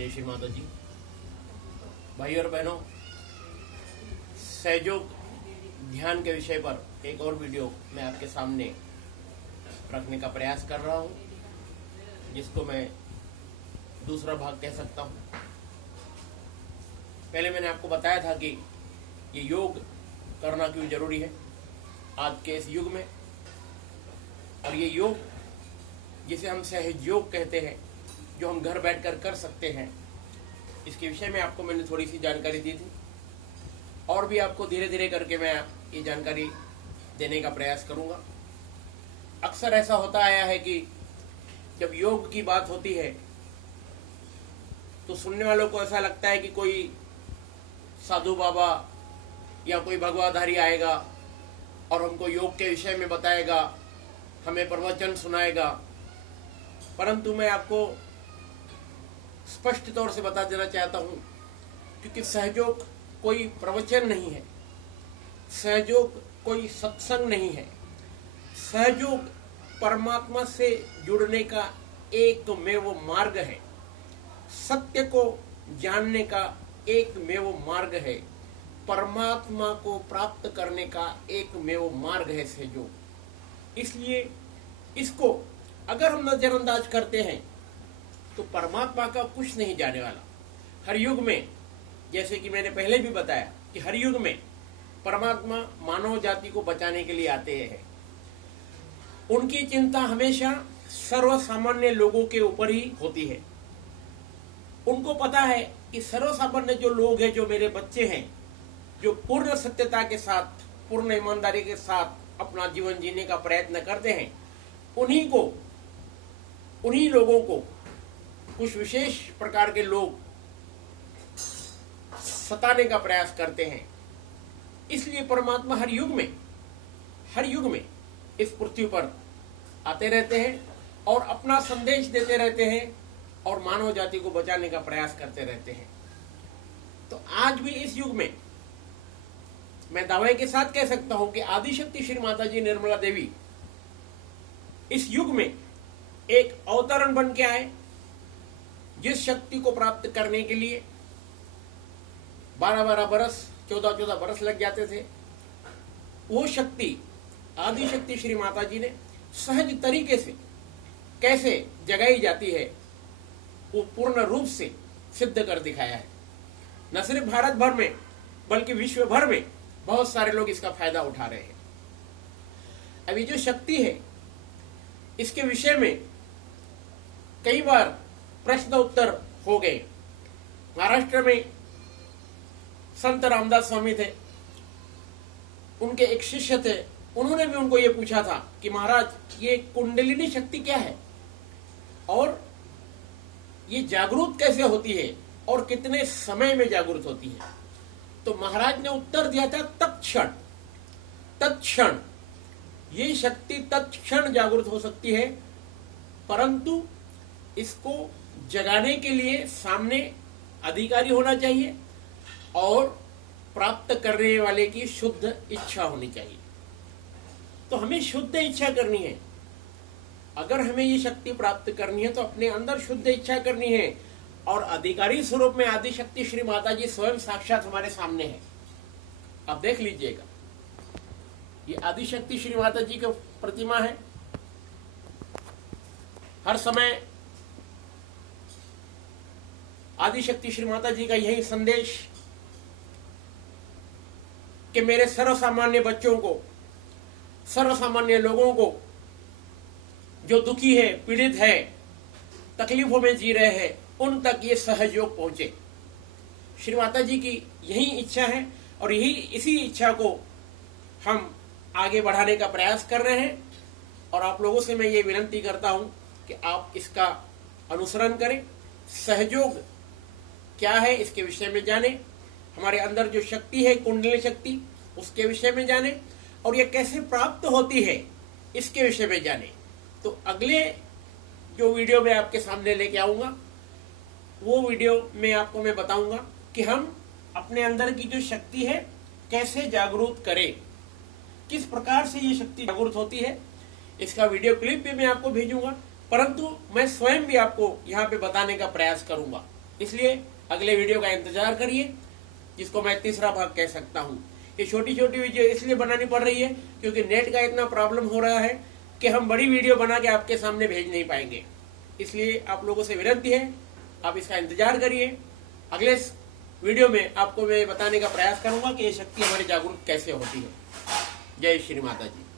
जय श्री माता जी। भाई और बहनों, सहयोग ध्यान के विषय पर एक और वीडियो मैं आपके सामने रखने का प्रयास कर रहा हूं, जिसको मैं दूसरा भाग कह सकता हूं। पहले मैंने आपको बताया था कि ये योग करना क्यों जरूरी है आज के इस युग में, और ये योग जिसे हम सहज योग कहते हैं, जो हम घर बैठकर कर सकते हैं, इसके विषय में आपको मैंने थोड़ी सी जानकारी दी थी, और भी आपको धीरे धीरे करके मैं ये जानकारी देने का प्रयास करूंगा। अक्सर ऐसा होता आया है कि जब योग की बात होती है तो सुनने वालों को ऐसा लगता है कि कोई साधु बाबा या कोई भगवाधारी आएगा और हमको योग के विषय में बताएगा, हमें प्रवचन सुनाएगा। परंतु मैं आपको स्पष्ट तौर से बता देना चाहता हूं, क्योंकि सहयोग कोई प्रवचन नहीं है, सहयोग कोई सत्संग नहीं है। सहयोग परमात्मा से जुड़ने का एकमेव मार्ग है, सत्य को जानने का एकमेव मार्ग है, परमात्मा को प्राप्त करने का एकमेव मार्ग है सहयोग। इसलिए इसको अगर हम नजरअंदाज करते हैं तो परमात्मा का कुछ नहीं जाने वाला। हर युग में, जैसे कि मैंने पहले भी बताया कि हर युग में परमात्मा मानव जाति को बचाने के लिए आते हैं। उनकी चिंता हमेशा सर्वसामान्य लोगों के ऊपर ही होती है। उनको पता है कि सर्वसामान्य जो लोग हैं, जो मेरे बच्चे हैं, जो पूर्ण सत्यता के साथ, पूर्ण ईमानदारी के साथ अपना जीवन जीने का प्रयत्न करते हैं, उन्हीं लोगों को कुछ विशेष प्रकार के लोग सताने का प्रयास करते हैं। इसलिए परमात्मा हर युग में इस पृथ्वी पर आते रहते हैं और अपना संदेश देते रहते हैं और मानव जाति को बचाने का प्रयास करते रहते हैं। तो आज भी इस युग में मैं दावे के साथ कह सकता हूं कि आदिशक्ति श्री माता जी निर्मला देवी इस युग में एक अवतरण बन के आए, जिस शक्ति को प्राप्त करने के लिए 12-12 बरस, 14-14 बरस लग जाते थे, वो शक्ति आदिशक्ति श्री माता जी ने सहज तरीके से कैसे जगाई जाती है, वो पूर्ण रूप से सिद्ध कर दिखाया है। न सिर्फ भारत भर में बल्कि विश्व भर में बहुत सारे लोग इसका फायदा उठा रहे हैं। अभी जो शक्ति है, इसके विषय में कई बार प्रश्न उत्तर हो गए। महाराष्ट्र में संत रामदास स्वामी थे, उनके एक शिष्य थे, उन्होंने भी उनको ये पूछा था कि महाराज, ये कुंडलिनी शक्ति क्या है और ये जागरूक कैसे होती है और कितने समय में जागरूक होती है। तो महाराज ने उत्तर दिया था, तत्क्षण ये शक्ति तत्क्षण जागरूक हो सकती है, परंतु इसको जगाने के लिए सामने अधिकारी होना चाहिए और प्राप्त करने वाले की शुद्ध इच्छा होनी चाहिए। तो हमें शुद्ध इच्छा करनी है। अगर हमें ये शक्ति प्राप्त करनी है तो अपने अंदर शुद्ध इच्छा करनी है, और अधिकारी स्वरूप में आदिशक्ति श्री माता जी स्वयं साक्षात हमारे सामने है। आप देख लीजिएगा, ये आदिशक्ति श्री माता जी की प्रतिमा है। हर समय आदिशक्ति श्री माता जी का यही संदेश कि मेरे सर्वसामान्य बच्चों को, सर्वसामान्य लोगों को, जो दुखी है, पीड़ित है, तकलीफों में जी रहे हैं, उन तक ये सहयोग पहुंचे। श्री माता जी की यही इच्छा है और इसी इच्छा को हम आगे बढ़ाने का प्रयास कर रहे हैं। और आप लोगों से मैं ये विनती करता हूं कि आप इसका अनुसरण करें, सहयोग क्या है इसके विषय में जाने, हमारे अंदर जो शक्ति है कुंडलिनी शक्ति, उसके विषय में जाने, और ये कैसे प्राप्त होती है इसके विषय में जाने। तो अगले जो वीडियो मैं आपके सामने लेके आऊंगा, वो वीडियो में आपको मैं बताऊंगा कि हम अपने अंदर की जो शक्ति है कैसे जागरूक करें, किस प्रकार से ये शक्ति जागरूक होती है। इसका वीडियो क्लिप भी मैं आपको भेजूंगा, परंतु मैं स्वयं भी आपको यहाँ पे बताने का प्रयास करूंगा। इसलिए अगले वीडियो का इंतजार करिए, जिसको मैं तीसरा भाग कह सकता हूँ। ये छोटी छोटी वीडियो इसलिए बनानी पड़ रही है क्योंकि नेट का इतना प्रॉब्लम हो रहा है कि हम बड़ी वीडियो बना के आपके सामने भेज नहीं पाएंगे। इसलिए आप लोगों से विनती है, आप इसका इंतजार करिए। अगले वीडियो में आपको मैं बताने का प्रयास करूंगा कि ये शक्ति हमारी जागरूक कैसे होती है। जय श्री माता जी।